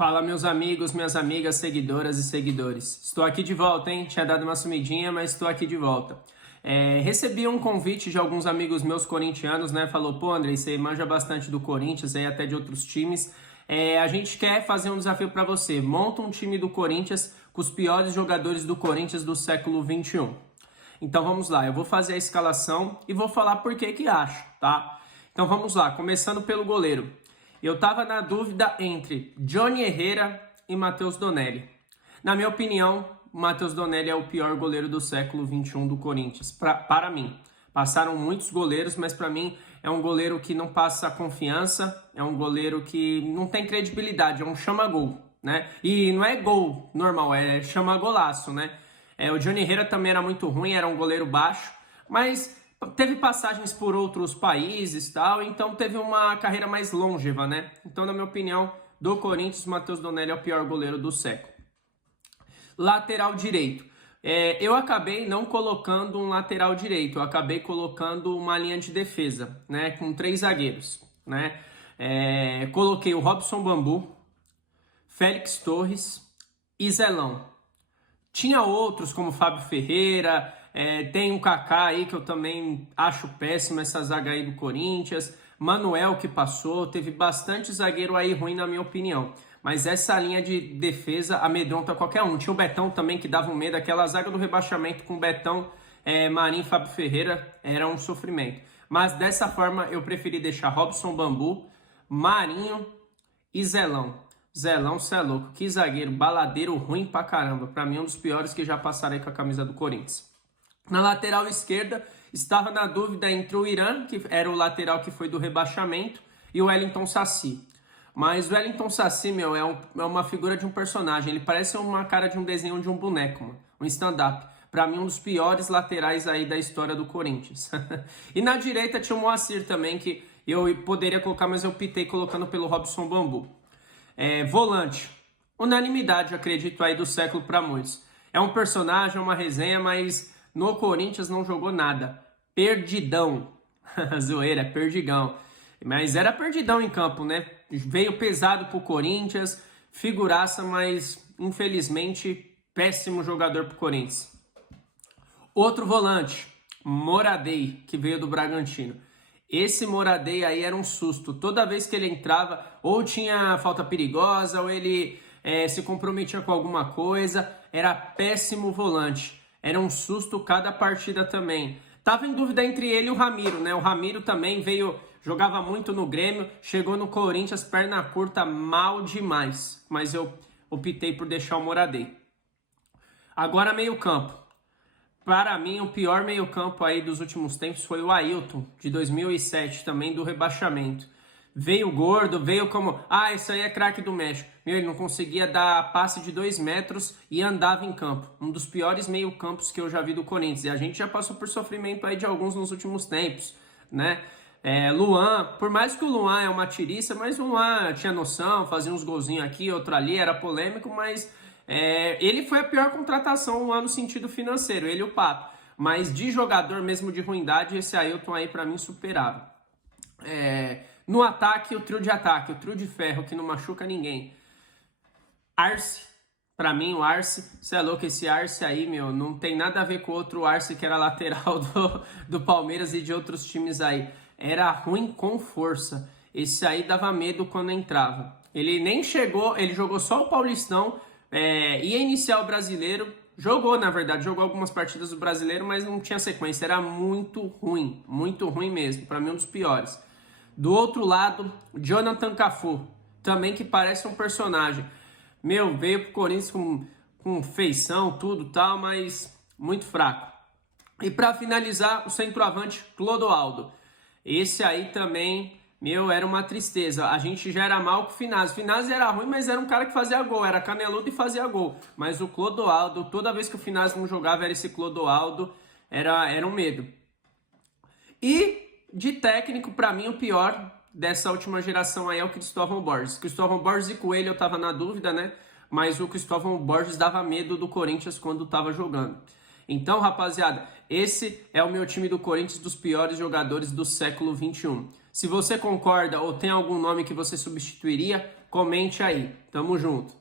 Fala, meus amigos, minhas amigas, seguidoras e seguidores. Estou aqui de volta, hein? Tinha dado uma sumidinha, mas estou aqui de volta. Recebi um convite de alguns amigos meus corintianos, né? Falou, pô, Andrei, você manja bastante do Corinthians e até de outros times. A gente quer fazer um desafio para você. Monta um time do Corinthians com os piores jogadores do Corinthians do século XXI. Então vamos lá, eu vou fazer a escalação e vou falar por que acho, tá? Então vamos lá, começando pelo goleiro. Eu tava na dúvida entre Johnny Herrera e Matheus Donelli. Na minha opinião, Matheus Donelli é o pior goleiro do século XXI do Corinthians, para mim. Passaram muitos goleiros, mas para mim é um goleiro que não passa confiança, é um goleiro que não tem credibilidade, é um chama-gol, né? E não é gol normal, é chama-golaço, né? O Johnny Herrera também era muito ruim, era um goleiro baixo, mas teve passagens por outros países e tal, então teve uma carreira mais longeva, né? Então, na minha opinião, do Corinthians, Matheus Donelli é o pior goleiro do século. Lateral direito. Eu acabei não colocando um lateral direito, eu acabei colocando uma linha de defesa, né? Com 3 zagueiros, né? Coloquei o Robson Bambu, Félix Torres e Zelão. Tinha outros como Fábio Ferreira, tem o Kaká aí que eu também acho péssimo, essa zaga aí do Corinthians, Manuel que passou, teve bastante zagueiro aí ruim na minha opinião, mas essa linha de defesa amedronta qualquer um. Tinha o Betão também que dava um medo, aquela zaga do rebaixamento com Betão, Marinho e Fábio Ferreira era um sofrimento, mas dessa forma eu preferi deixar Robson Bambu, Marinho e Zelão. Zelão, cê é louco, que zagueiro, baladeiro ruim pra caramba. Pra mim, um dos piores que já passaram aí com a camisa do Corinthians. Na lateral esquerda, estava na dúvida entre o Irã, que era o lateral que foi do rebaixamento, e o Wellington Saci. Mas o Wellington Saci, meu, é uma figura de um personagem. Ele parece uma cara de um desenho de um boneco, mano. Um stand-up. Pra mim, um dos piores laterais aí da história do Corinthians. E na direita tinha o Moacir também, que eu poderia colocar, mas eu optei colocando pelo Robson Bambu. Volante, unanimidade, acredito aí do século para muitos. É um personagem, uma resenha, mas no Corinthians não jogou nada. Perdidão. Zoeira, perdigão. Mas era perdidão em campo, né? Veio pesado pro Corinthians, figuraça, mas infelizmente péssimo jogador pro Corinthians. Outro volante, Moradei, que veio do Bragantino. Esse Moradei aí era um susto. Toda vez que ele entrava, ou tinha falta perigosa, ou ele se comprometia com alguma coisa. Era péssimo volante. Era um susto cada partida também. Tava em dúvida entre ele e o Ramiro, né? O Ramiro também jogava muito no Grêmio, chegou no Corinthians, perna curta, mal demais. Mas eu optei por deixar o Moradei. Agora meio campo. Para mim, o pior meio-campo aí dos últimos tempos foi o Ailton, de 2007, também do rebaixamento. Veio gordo, veio como, esse aí é craque do México. Meu, ele não conseguia dar passe de 2 metros e andava em campo. Um dos piores meio-campos que eu já vi do Corinthians. E a gente já passou por sofrimento aí de alguns nos últimos tempos, né? Luan, por mais que o Luan é uma tiriça, mas o Luan tinha noção, fazia uns golzinhos aqui, outro ali, era polêmico, mas... ele foi a pior contratação lá no sentido financeiro, ele e o Pato. Mas de jogador mesmo de ruindade, esse Ailton aí pra mim superava. No ataque, o trio de ataque, o trio de ferro que não machuca ninguém. Arce, pra mim o Arce, você é louco, esse Arce aí, meu, não tem nada a ver com o outro Arce que era lateral do Palmeiras e de outros times aí. Era ruim com força. Esse aí dava medo quando entrava. Ele nem chegou, ele jogou só o Paulistão, ia iniciar o Brasileiro, jogou algumas partidas do Brasileiro, mas não tinha sequência, era muito ruim mesmo, para mim um dos piores. Do outro lado, Jonathan Cafu, também que parece um personagem, meu, veio pro Corinthians com feição, tudo tal, mas muito fraco. E para finalizar, o centroavante Clodoaldo, esse aí também... Meu, era uma tristeza. A gente já era mal com o Finazzi. O Finazzi era ruim, mas era um cara que fazia gol. Era caneludo e fazia gol. Mas o Clodoaldo, toda vez que o Finazzi não jogava, era esse Clodoaldo. Era um medo. E de técnico, pra mim, o pior dessa última geração aí é o Cristóvão Borges. Cristóvão Borges e Coelho eu tava na dúvida, né? Mas o Cristóvão Borges dava medo do Corinthians quando tava jogando. Então, rapaziada, esse é o meu time do Corinthians dos piores jogadores do século XXI. Se você concorda ou tem algum nome que você substituiria, Comente aí. Tamo junto.